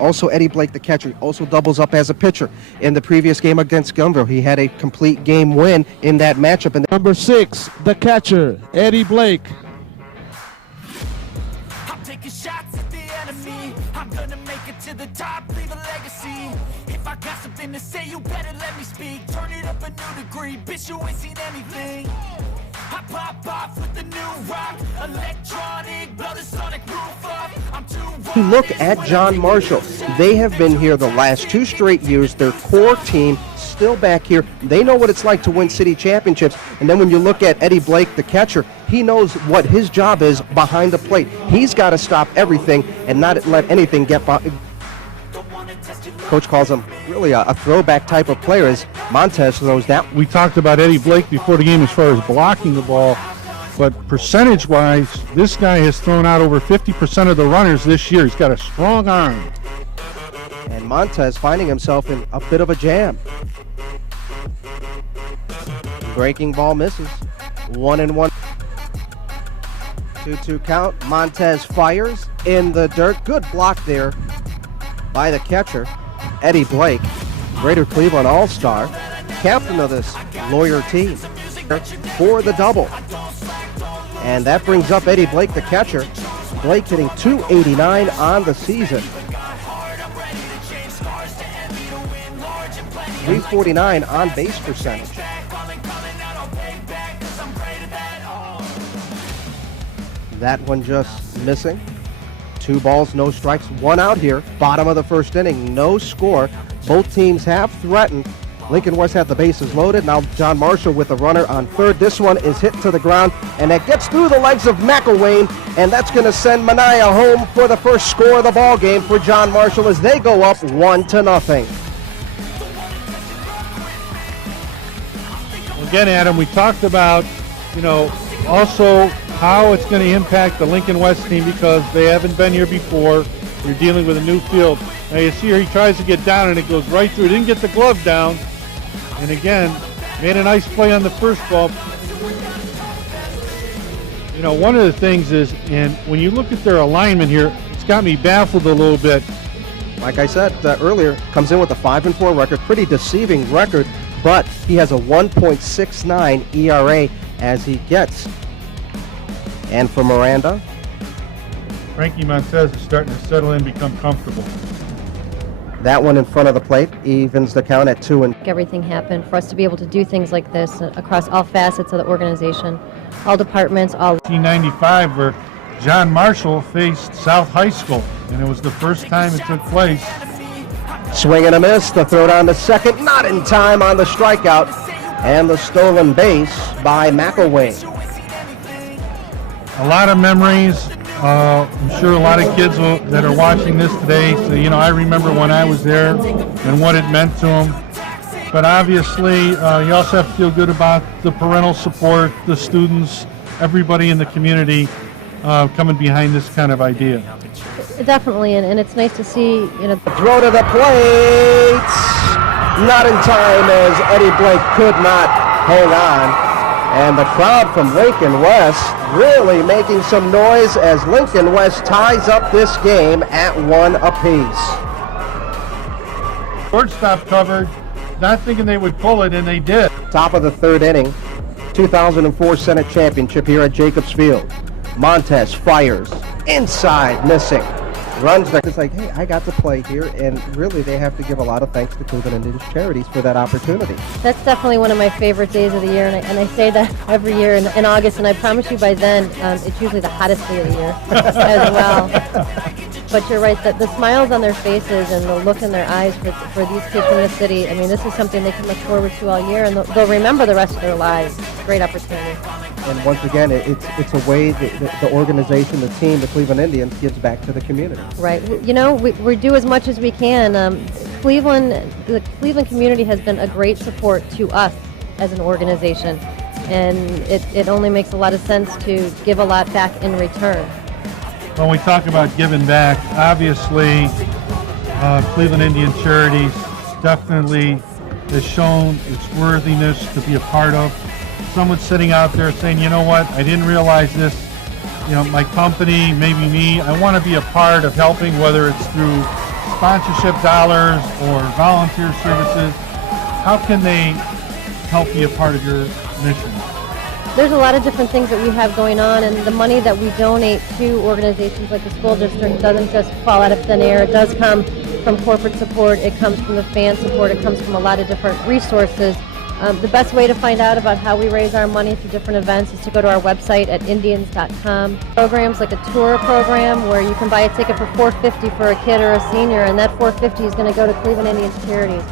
Also, Eddie Blake, the catcher, also doubles up as a pitcher. In the previous game against Glenville, he had a complete game win in that matchup. And Number 6, the catcher, Eddie Blake. I'm taking shots at the enemy. I'm gonna make it to the top, leave a legacy. If I got something to say, you better let me speak. Turn it up a new degree, bitch, you ain't seen anything. I pop off with the new rock, electronic, blow the sonic roof up. I'm too look at John Marshall. They have been here the last 2 straight years. Their core team still back here. They know what it's like to win city championships. And then when you look at Eddie Blake, the catcher, he knows what his job is behind the plate. He's got to stop everything and not let anything get by. Coach calls him really a throwback type of player, as Montez knows that. We talked about Eddie Blake before the game as far as blocking the ball, but percentage-wise, this guy has thrown out over 50% of the runners this year. He's got a strong arm. And Montez finding himself in a bit of a jam. Breaking ball misses. 1-1. 2-2 count. Montez fires in the dirt. Good block there by the catcher, Eddie Blake, Greater Cleveland All-Star, captain of this Lawyer team, for the double. And that brings up Eddie Blake, the catcher. Blake hitting .289 on the season. .349 on base percentage. That one just missing. 2 balls, no strikes, 1 out here. Bottom of the first inning, no score. Both teams have threatened. Lincoln West had the bases loaded. Now John Marshall with a runner on third. This one is hit to the ground, and that gets through the legs of McElwain, and that's going to send Mania home for the first score of the ball game for John Marshall as they go up 1-0. Again, Adam, we talked about, also how it's going to impact the Lincoln West team because they haven't been here before. You're dealing with a new field. Now you see here he tries to get down and it goes right through. Didn't get the glove down. And again, made a nice play on the first ball. One of the things is, and when you look at their alignment here, it's got me baffled a little bit. Like I said earlier, comes in with a 5-4 record, pretty deceiving record, but he has a 1.69 ERA as he gets. And for Miranda, Frankie Montez is starting to settle in, become comfortable. That one in front of the plate evens the count at 2. Everything happened for us to be able to do things like this across all facets of the organization, all departments, all. 1995, where John Marshall faced South High School, and it was the first time it took place. Swing and a miss. The throw down to second, not in time on the strikeout, and the stolen base by McElwain. A lot of memories. I'm sure a lot of kids that are watching this today, so, I remember when I was there and what it meant to them. But obviously, you also have to feel good about the parental support, the students, everybody in the community coming behind this kind of idea. Definitely, and it's nice to see, Throw to the plate. Not in time as Eddie Blake could not hang on. And the crowd from Lincoln West really making some noise as Lincoln West ties up this game at 1 apiece. Shortstop covered, not thinking they would pull it, and they did. Top of the third inning, 2004 Senate Championship here at Jacobs Field. Montez fires, inside, missing. Runs back. It's like, hey, I got to play here, and really they have to give a lot of thanks to Cleveland Indians Charities for that opportunity. That's definitely one of my favorite days of the year, and I say that every year in August, and I promise you by then it's usually the hottest day of the year as well. But you're right, that the smiles on their faces and the look in their eyes for these kids from the city, I mean, this is something they can look forward to all year, and they'll remember the rest of their lives. Great opportunity. And once again, it's a way that the organization, the team, the Cleveland Indians gives back to the community. Right. We do as much as we can. The Cleveland community has been a great support to us as an organization, and it only makes a lot of sense to give a lot back in return. When we talk about giving back, obviously Cleveland Indian Charities definitely has shown its worthiness to be a part of. Someone sitting out there saying, you know what, I didn't realize this. My company, maybe me, I want to be a part of helping, whether it's through sponsorship dollars or volunteer services, how can they help be a part of your mission? There's a lot of different things that we have going on, and the money that we donate to organizations like the school district doesn't just fall out of thin air. It does come from corporate support, it comes from the fan support, it comes from a lot of different resources. The best way to find out about how we raise our money through different events is to go to our website at indians.com. Programs like a tour program where you can buy a ticket for $4.50 for a kid or a senior, and that $4.50 is going to go to Cleveland Indians charities.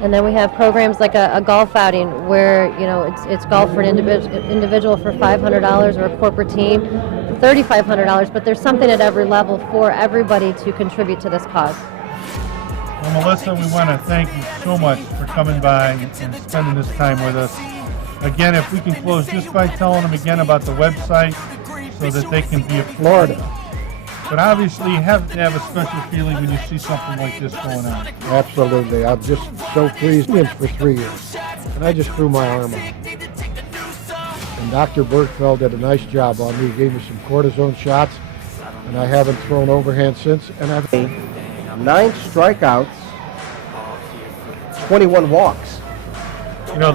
And then we have programs like a golf outing where, you know, it's golf for an individual for $500 or a corporate team for $3,500, but there's something at every level for everybody to contribute to this cause. Well, Melissa, we want to thank you so much for coming by and spending this time with us. Again, if we can close just by telling them again about the website so that they can be a Florida. But obviously, you have to have a special feeling when you see something like this going on. Absolutely. I'm just so pleased for 3 years. And I just threw my arm out. And Dr. Bergfeld did a nice job on me. He gave me some cortisone shots, and I haven't thrown overhand since. And I've 9 strikeouts, 21 walks. You know,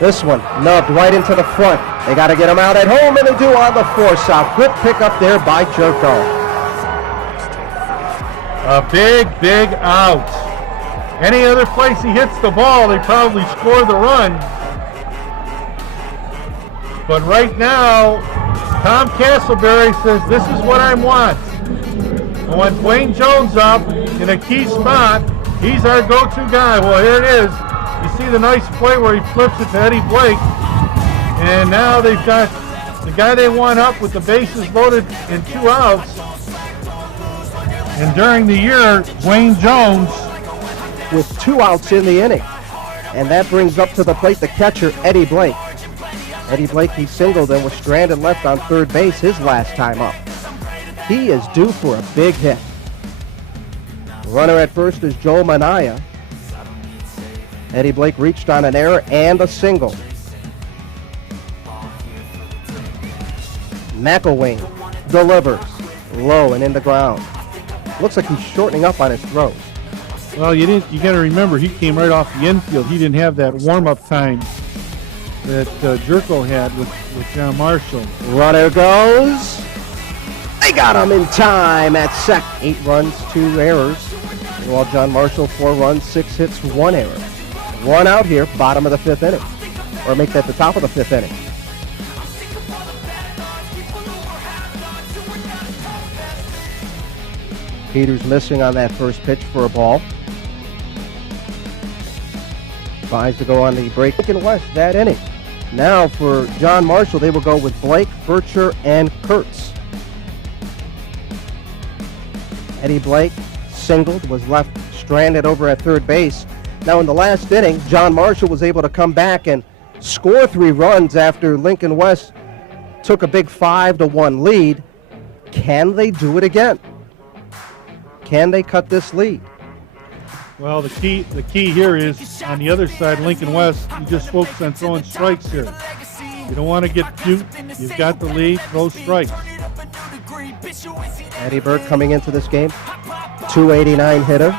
This one nubbed right into the front. They got to get him out at home, and they do on the force out. Good pickup there by Jerko. a big out. Any other place he hits the ball, they probably score the run. But right now, Tom Castleberry says, this is what I want. I want Dwayne Jones up in a key spot. He's our go-to guy. Well, here it is. You see the nice play where he flips it to Eddie Blake. And now they've got the guy they want up with the bases loaded and 2 outs. And during the year, Dwayne Jones with 2 outs in the inning. And that brings up to the plate the catcher, Eddie Blake. Eddie Blake, he singled and was stranded left on third base his last time up. He is due for a big hit. Runner at first is Joe Manaya. Eddie Blake reached on an error and a single. McElwain delivers low and in the ground. Looks like he's shortening up on his throws. Well, you got to remember, he came right off the infield. He didn't have that warm-up time that Jerko had with John Marshall. Runner goes. They got him in time at second. 8 runs, 2 errors. While John Marshall, 4 runs, 6 hits, 1 error. 1 out here, bottom of the 5th inning. Or make that the top of the 5th inning. Peters missing on that first pitch for a ball. Tries to go on the break. Lincoln West that inning. Now for John Marshall, they will go with Blake, Bircher, and Kurtz. Eddie Blake singled, was left stranded over at third base. Now in the last inning, John Marshall was able to come back and score 3 runs after Lincoln West took a big 5-1 lead. Can they do it again? Can they cut this lead? Well, the key here is on the other side, Lincoln West, you just focus on throwing strikes here. You don't want to get cute. You've got the lead, throw strikes. Eddie Burke coming into this game, 289 hitter.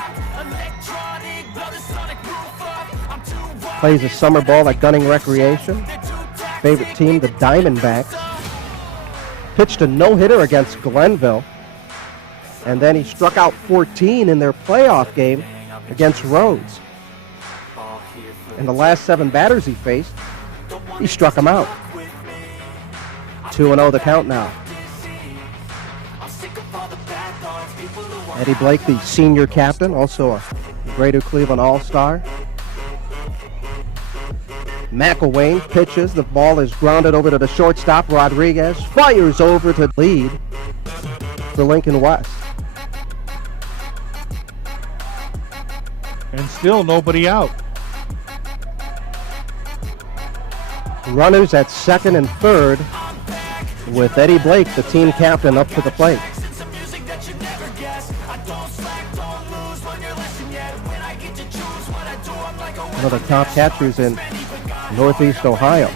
Plays a summer ball at Gunning Recreation. Favorite team, the Diamondbacks. Pitched a no-hitter against Glenville. And then he struck out 14 in their playoff game against Rhodes. In the last 7 batters he faced, he struck them out. 2-0 the count now. Eddie Blake, the senior captain, also a Greater Cleveland All-Star. McElwain pitches. The ball is grounded over to the shortstop. Rodriguez fires over to lead for Lincoln West. And still nobody out. Runners at second and third with Eddie Blake, the team captain, up to the plate. One of the top catchers in Northeast Ohio.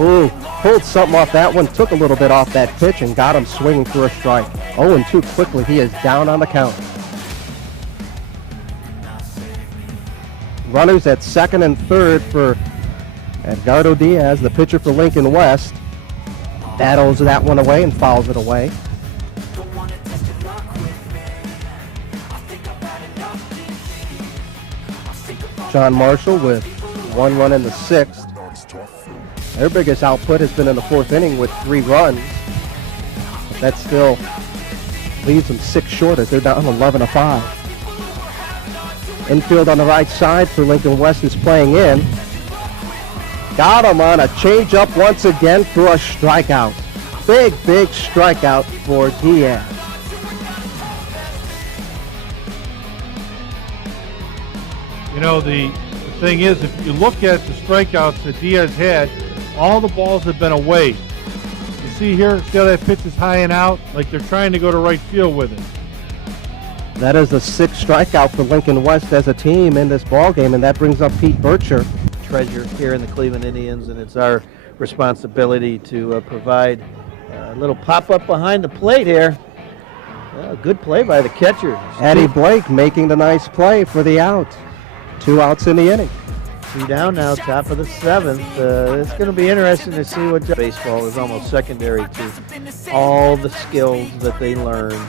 Ooh, pulled something off that one, took a little bit off that pitch and got him swinging for a strike. 0-2 quickly, he is down on the count. Runners at second and third for Edgardo Diaz, the pitcher for Lincoln West. Battles that one away and fouls it away. John Marshall with 1 run in the 6th. Their biggest output has been in the 4th inning with 3 runs. But that still leaves them 6 short as they're down 11-5. Infield on the right side for Lincoln West is playing in. Got him on a changeup once again for a strikeout. Big strikeout for Diaz. You know, the thing is, if you look at the strikeouts that Diaz had, all the balls have been away. You see here, see how that pitch is high and out? Like they're trying to go to right field with it. That is the 6th strikeout for Lincoln West as a team in this ball game, and that brings up Pete Bircher. Treasure here in the Cleveland Indians, and it's our responsibility to provide a little pop-up behind the plate here. Good play by the catcher. Eddie Blake making the nice play for the out. 2 outs in the inning. 2 down now, top of the 7th. It's going to be interesting to see what baseball is almost secondary to all the skills that they learn